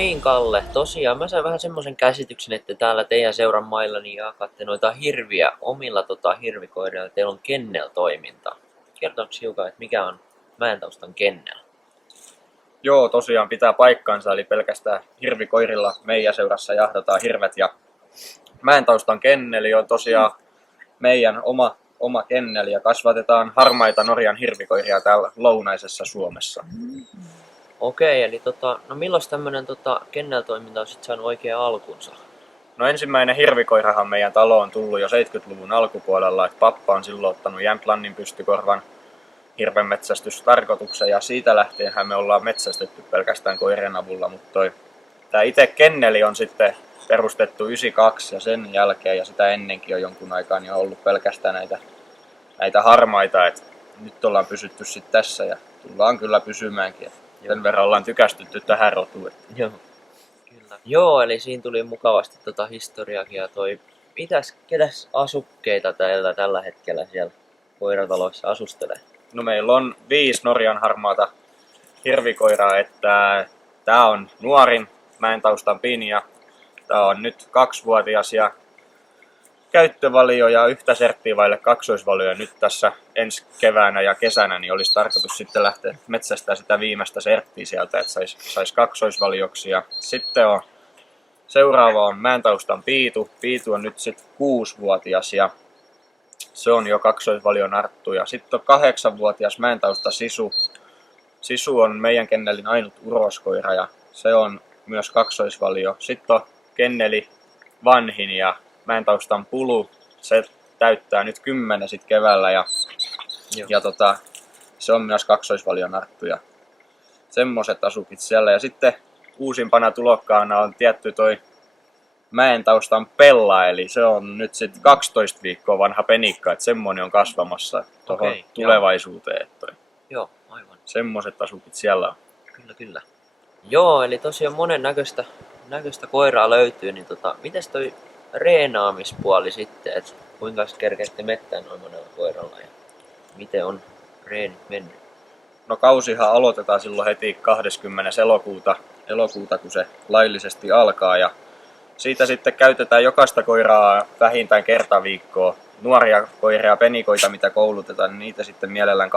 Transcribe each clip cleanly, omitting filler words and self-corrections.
niin, Kalle. Tosiaan mä sain vähän semmoisen käsityksen, että täällä teidän seuran mailla niin jakatte noita hirviä omilla hirvikoirilla. Teillä on kennel-toiminta. Kertooko hiukan, että mikä on Mäentaustan kennel? Joo, tosiaan pitää paikkansa, eli pelkästään hirvikoirilla meidän seurassa jahdataan hirvet. Ja Mäentaustan kenneli on tosiaan meidän oma kenneli ja kasvatetaan harmaita Norjan hirvikoiria täällä lounaisessa Suomessa. Okei, eli no milloin tämmönen kennel-toiminta on sitten saanut oikein alkunsa? No ensimmäinen hirvikoirahan meidän talo on tullut jo 70-luvun alkupuolella, että pappa on silloin ottanut Jämtlannin pystykorvan hirvenmetsästystarkoituksen ja siitä lähtienhän me ollaan metsästetty pelkästään koirien avulla, mutta tämä itse kenneli on sitten perustettu 92 ja sen jälkeen ja sitä ennenkin on jonkun aikaa niin on ollut pelkästään näitä harmaita, että nyt ollaan pysytty sitten tässä ja tullaan kyllä pysymäänkin. Sen verran ollaan tykästytty tähän rotuun. Joo, kyllä. Joo, eli siinä tuli mukavasti historiakin ja ketäs asukkeita teillä tällä hetkellä siellä koirataloissa asustelee? No meillä on 5 Norjan harmaata hirvikoiraa, että tää on nuorin Mäentaustan Pinja. Tää on nyt 2-vuotias ja käyttövalio ja yhtä serttiä vaille kaksoisvalio. Nyt tässä ensi keväänä ja kesänä niin olisi tarkoitus sitten lähteä metsästää sitä viimeistä serttiä sieltä, että sais kaksoisvalioksi. Ja sitten seuraava on Mäentaustan Piitu. Piitu on nyt sitten 6-vuotias ja se on jo kaksoisvalion arttu. Ja sitten on 8-vuotias Mäentausta Sisu. Sisu on meidän kennelin ainut uroskoira ja se on myös kaksoisvalio. Sitten on kenneli vanhin ja Mäentaustan Pulu. Se täyttää nyt 10 sit keväällä ja se on myös kaksoisvalion arttu ja semmoset asukit siellä. Ja sitten uusimpana tulokkaana on tietty toi Mäentaustan Pella, eli se on nyt sitten 12 viikkoa vanha penikka, että semmonen on kasvamassa tuohon tulevaisuuteen. Joo, aivan. Semmoset asukit siellä on. Kyllä. Joo, eli tosiaan monen näköistä koiraa löytyy, niin mites toi reenaamispuoli sitten, että kuinka kerkeätte mettään noin monella koiralla ja miten on reenit mennyt? No kausihan aloitetaan silloin heti 20. elokuuta, kun se laillisesti alkaa ja siitä sitten käytetään jokaista koiraa vähintään kerta viikkoa. Nuoria koiria, penikoita, mitä koulutetaan, niin niitä sitten mielellään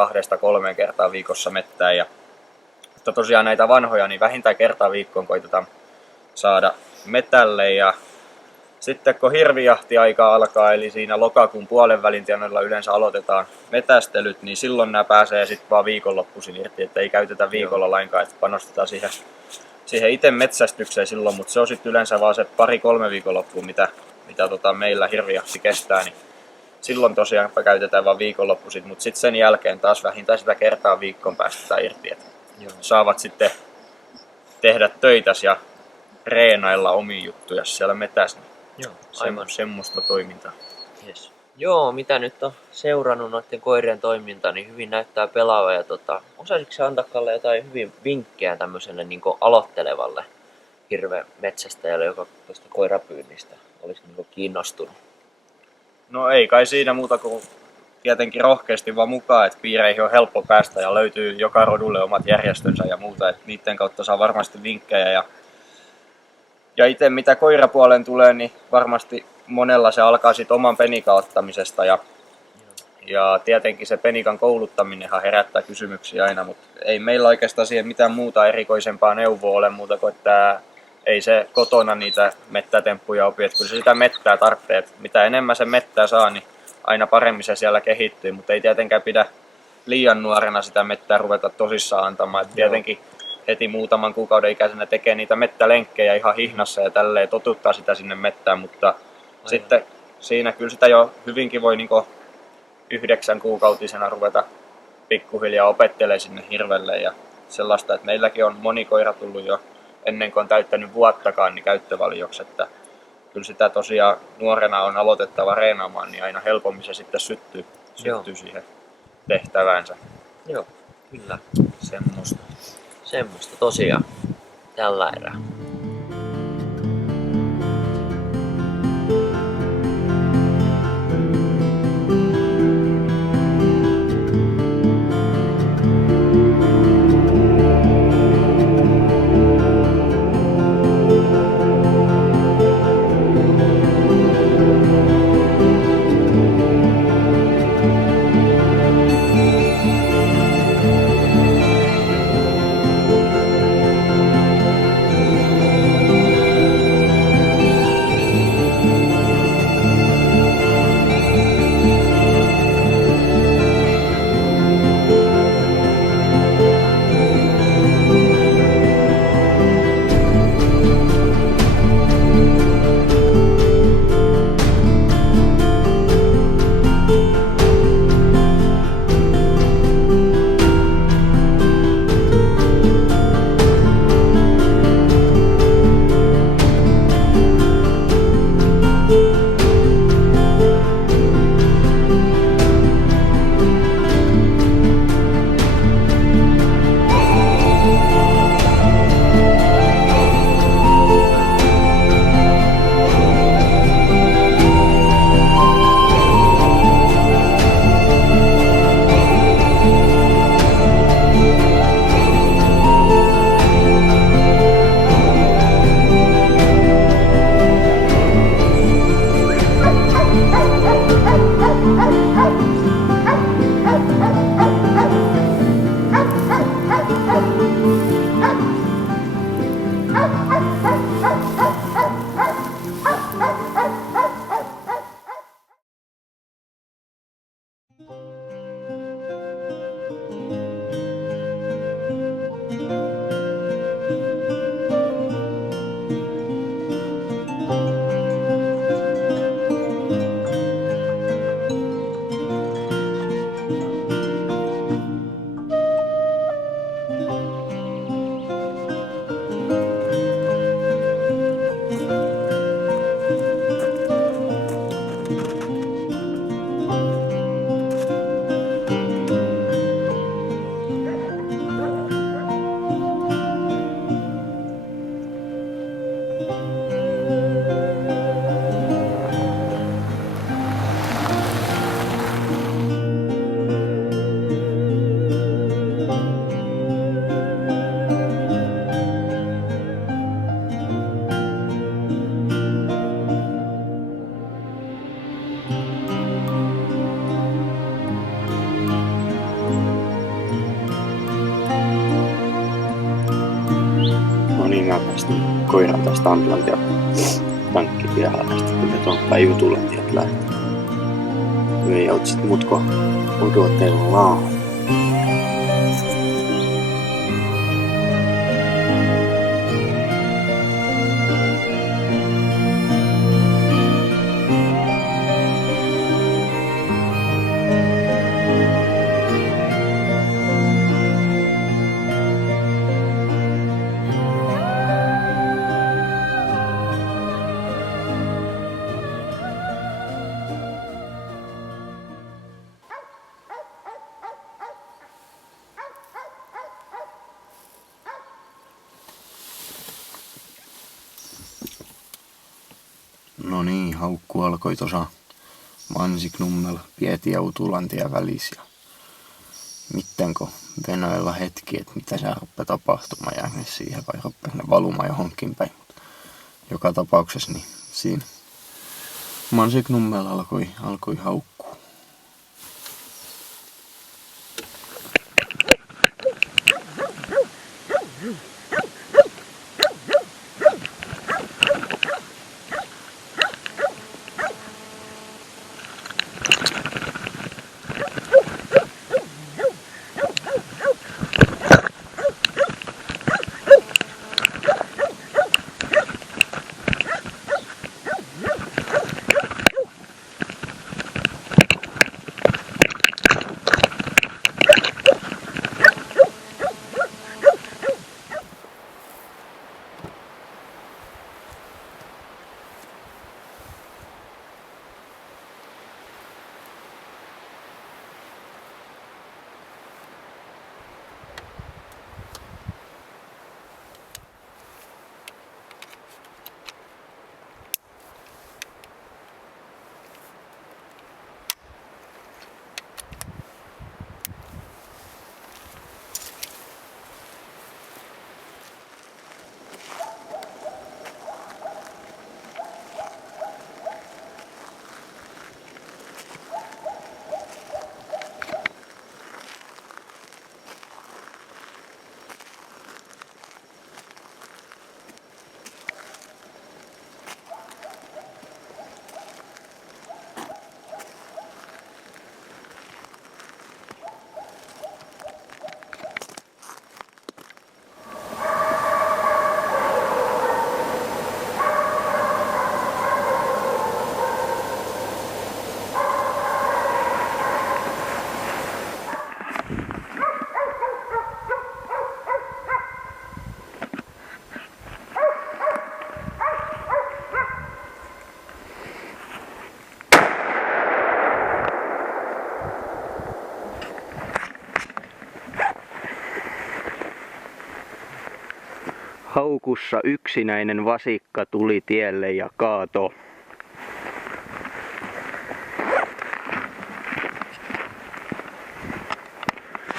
2-3 kertaa viikossa mettään. Mutta tosiaan näitä vanhoja, niin vähintään kertaa viikkoon koitetaan saada metälle. Ja sitten kun hirvijahtiaika alkaa, eli siinä lokakuun puolen välin tienoilla yleensä aloitetaan metästelyt, niin silloin nämä pääsee sitten vaan viikonloppuisin irti, että ei käytetä viikolla lainkaan, että panostetaan siihen itse metsästykseen silloin, mutta se on sitten yleensä vaan se 2-3 viikonloppua, mitä meillä hirvijahti kestää, niin silloin tosiaan käytetään vaan viikonloppuisin, mutta sitten sen jälkeen taas vähintään sitä kertaa viikkoon päästetään irti, että saavat sitten tehdä töitäs ja reenailla omia juttuja siellä metässä. Joo, aivan. Semmoista toimintaa. Yes. Joo, mitä nyt on seurannut noiden koirien toimintaa, niin hyvin näyttää pelaava. Ja osaisitko sä antaa Kalle jotain hyvin vinkkejä tämmöiselle niin aloittelevalle hirvemetsästäjälle, joka tuosta koirapyynnistä olisi niin kiinnostunut? No ei kai siinä muuta kuin tietenkin rohkeasti vaan mukaan, että piireihin on helppo päästä ja löytyy joka rodulle omat järjestönsä ja muuta, että niiden kautta saa varmasti vinkkejä. Ja itse mitä koirapuoleen tulee, niin varmasti monella se alkaa sitten oman penikan ottamisesta ja tietenkin se penikan kouluttaminenhan herättää kysymyksiä aina, mutta ei meillä oikeastaan siihen mitään muuta erikoisempaa neuvoa ole muuta kuin, että ei se kotona niitä mettätemppuja opi, että kyllä se sitä mettää tarvitsee, että mitä enemmän se mettää saa, niin aina paremmin se siellä kehittyy, mutta ei tietenkään pidä liian nuorena sitä mettää ruveta tosissaan antamaan, että tietenkin heti muutaman kuukauden ikäisenä tekee niitä mettälenkkejä ihan hihnassa ja tälleen totuttaa sitä sinne mettään, mutta sitten siinä kyllä sitä jo hyvinkin voi 9-kuukautisena ruveta pikkuhiljaa opettelemaan sinne hirvelle ja sellaista, että meilläkin on moni koira tullut jo ennen kuin on täyttänyt vuottakaan niin käyttövalioksi, että kyllä sitä tosiaan nuorena on aloitettava reenaamaan, niin aina helpommin se sitten syttyy siihen tehtäväänsä. Joo, kyllä. Semmosta tosiaan tällä erää. No niin, mä päästin koiran tästä ambulanssia tankkitiellä, sitten me tuon päivätullen tieltä lähtee. Me ei otsit mutko odotellaan. No niin, haukku alkoi tuossa Mansiknummella Pieti ja Utulantia välissä. Mittenko Venäjällä hetki, että mitä se rupeaa tapahtumaan, jääkö ne siihen vai rupeaa ne valumaan johonkin päin. Mutta joka tapauksessa niin siinä Mansiknummella alkoi haukkua. Haukussa yksinäinen vasikka tuli tielle ja kaato.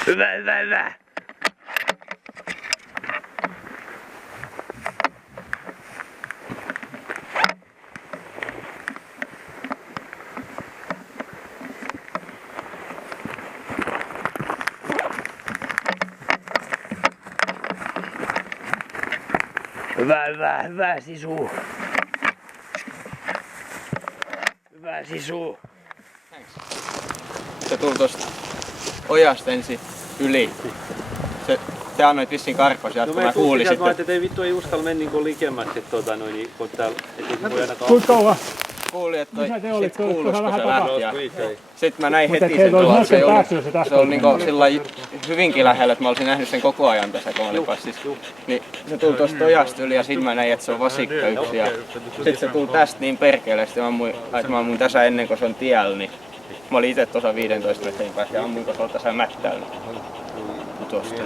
Hyvä. Hyvä sisu. Hyvä sisu. Se tuli tosta ojasta ensin yli. Te annoit vissiin karkos jatko, mä kuulin sitten. Mä ajattelin, että ei vittu ei uskalla mennä niin likemmäksi, kun täällä, ettei se voi ainakaan... Kuinka kauan? Kuulin, että Missä te olitte? sit kuulus, kun Vähän se lähti. takaa. Sitten mä näin heti Mutta sen tuolla. Se oli niinku sillä hyvinkin lähellä, että mä olisin nähnyt sen koko ajan tässä, kun mä olin passissa. Niin se tuli tosta ojasta yli ja sit mä näin, että se on vasikka yksi. Ja sit se tuli tästä niin perkele, sitten mä ammuin tässä ennen kuin se on tiellä. Niin mä olin ite tuossa 15 metrin päässä ja ammuin, kun se on tässä mättäällä. Tuosta.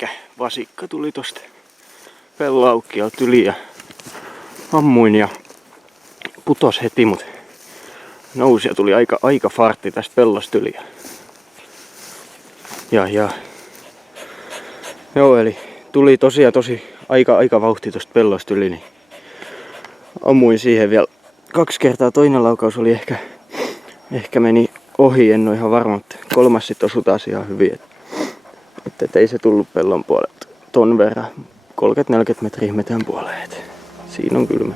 pitkä vasikka tuli tosta pellonlaukkiolta yli ja ammuin ja putos heti, mut nousi ja tuli aika fartti tästä pellosta yli. Joo, eli tuli tosi aika vauhti tosta pellosta yli, niin ammuin siihen vielä 2 kertaa. Toinen laukaus oli ehkä meni ohi, en oo ihan varma, mutta 3 sit osui taas ihan hyvin. Että ei se tullut pellon puolelta ton verran, 30-40 metriä metän puoleen. Et siinä on kylmä.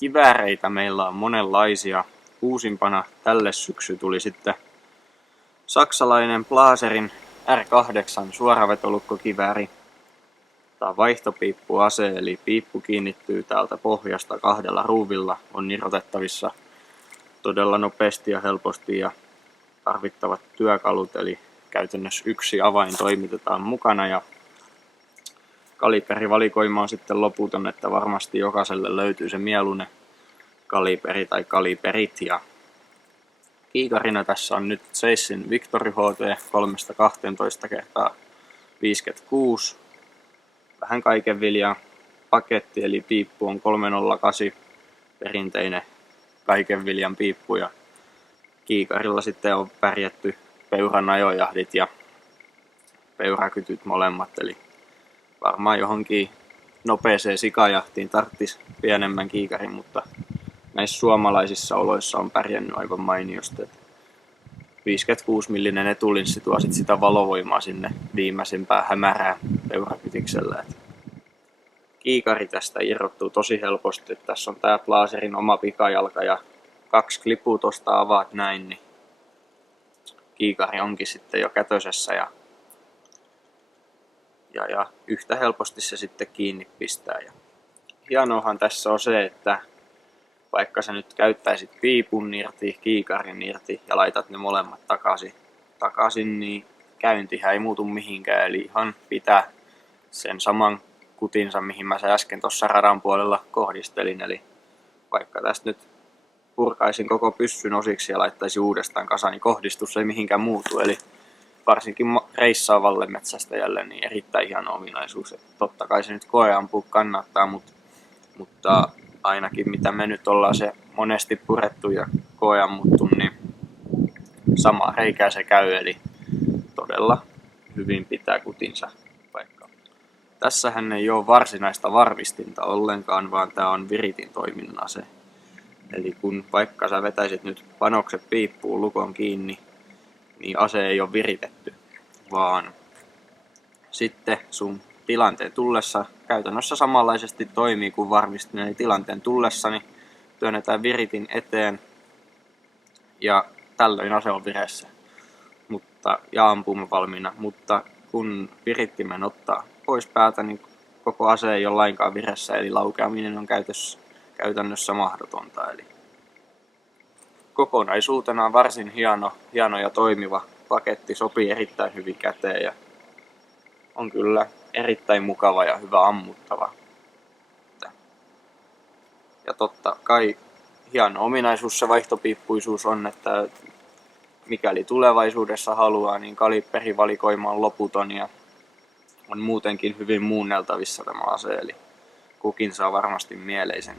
Kivääreitä meillä on monenlaisia. Uusimpana tälle syksy tuli sitten saksalainen Blaserin R8 suoravetolukkokivääri. Tämä on vaihtopiippuase, eli piippu kiinnittyy täältä pohjasta 2 ruuvilla, on irrotettavissa todella nopeasti ja helposti ja tarvittavat työkalut, eli käytännössä 1 avain toimitetaan mukana ja kaliiperivalikoima on sitten loputon, että varmasti jokaiselle löytyy se mieluinen kaliiperi tai kaliiperit. Ja kiikarina tässä on nyt Zeissin Victory HT 3-12 x 56. Vähän kaiken viljan paketti, eli piippu on 308, perinteinen kaiken viljan piippu. Ja kiikarilla sitten on pärjätty peuran ajojahdit ja peurakytyt molemmat, eli varmaan johonkin nopeeseen sikajahtiin tarvitsisi pienemmän kiikarin, mutta näissä suomalaisissa oloissa on pärjännyt aivan mainiosti. 56 millinen etulinssi tuo sit sitä valovoimaa sinne viimeisimpään hämärään peurakytiksellä. Kiikari tästä irrottuu tosi helposti. Tässä on tää Blaserin oma pikajalka ja 2 klipua tosta avaat näin, niin kiikari onkin sitten jo kätösessä ja yhtä helposti se sitten kiinni pistää. Ja hienoahan tässä on se, että vaikka sä nyt käyttäisit piipun irti, kiikarin irti ja laitat ne molemmat takaisin, niin käyntihän ei muutu mihinkään. Eli ihan pitää sen saman kutinsa, mihin mä äsken tuossa radan puolella kohdistelin. Eli vaikka tästä nyt purkaisin koko pyssyn osiksi ja laittaisin uudestaan kasaan, niin kohdistus ei mihinkään muutu. Eli varsinkin reissaavalle metsästäjälle niin erittäin hieno ominaisuus. Että totta kai se nyt koeampua kannattaa, mutta ainakin mitä me nyt ollaan se monesti purettu ja koeammuttu, niin sama reikää se käy. Eli todella hyvin pitää kutinsa vaikka. Tässähän ei ole varsinaista varmistinta ollenkaan, vaan tää on viritin toiminnan ase. Eli kun vaikka sä vetäisit nyt panokset piippuun lukon kiinni, niin ase ei ole viritetty, vaan sitten sun tilanteen tullessa käytännössä samanlaisesti toimii kuin varmistin. Eli tilanteen tullessa niin työnnetään viritin eteen ja tällöin ase on vireessä ja ampuma valmiina. Mutta kun virittimen ottaa pois päältä, niin koko ase ei ole lainkaan vireessä, eli laukeaminen on käytännössä mahdotonta. Eli kokonaisuutena varsin hieno ja toimiva paketti, sopii erittäin hyvin käteen ja on kyllä erittäin mukava ja hyvä ammuttava. Ja totta kai hieno ominaisuus se vaihtopiippuisuus on, että mikäli tulevaisuudessa haluaa, niin kalibberivalikoima on loputon ja on muutenkin hyvin muunneltavissa tämä ase, eli kukin saa varmasti mieleisen.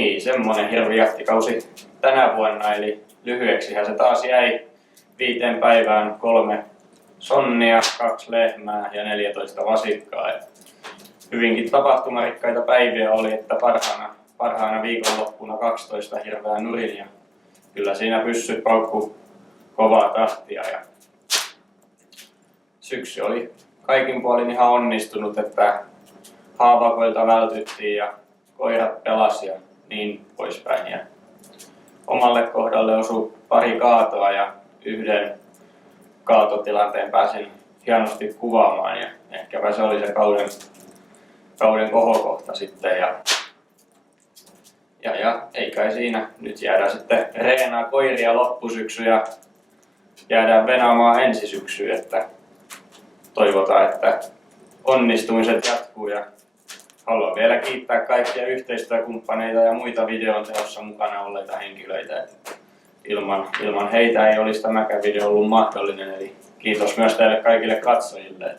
Niin, semmonen hirvijahtikausi tänä vuonna, eli lyhyeksihän se taas jäi 5 päivään 3 sonnia, 2 lehmää ja 14 vasikkaa. Et hyvinkin tapahtumarikkaita päiviä oli, että parhaana viikonloppuna 12 hirveää nurin ja kyllä siinä pyssyt paukku kovaa tahtia. Ja syksy oli kaikin puolin ihan onnistunut, että haavakoilta vältyttiin ja koirat pelasi ja niin poispäin. Ja omalle kohdalle osui pari kaatoa ja yhden kaatotilanteen pääsin hienosti kuvaamaan ja ehkäpä se oli se kauden kohokohta sitten ja ei kai siinä. Nyt jäädään sitten reenaa koiria loppusyksy ja jäädään venaamaan ensi syksyyn, että toivotaan, että onnistumiset jatkuu ja haluan vielä kiittää kaikkia yhteistyökumppaneita ja muita videon teossa mukana olleita henkilöitä. Ilman heitä ei olisi tämäkään video ollut mahdollinen, eli kiitos myös teille kaikille katsojille.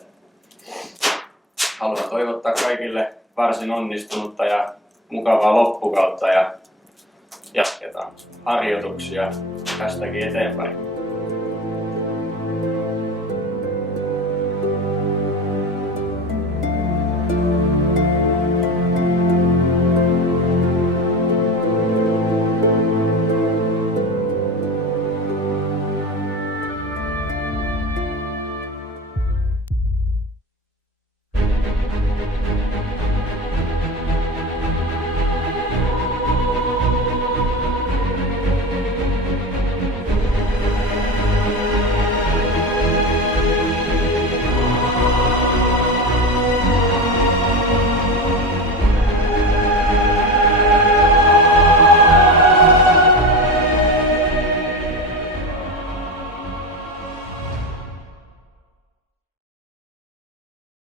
Haluan toivottaa kaikille varsin onnistunutta ja mukavaa loppukautta ja jatketaan harjoituksia tästäkin eteenpäin.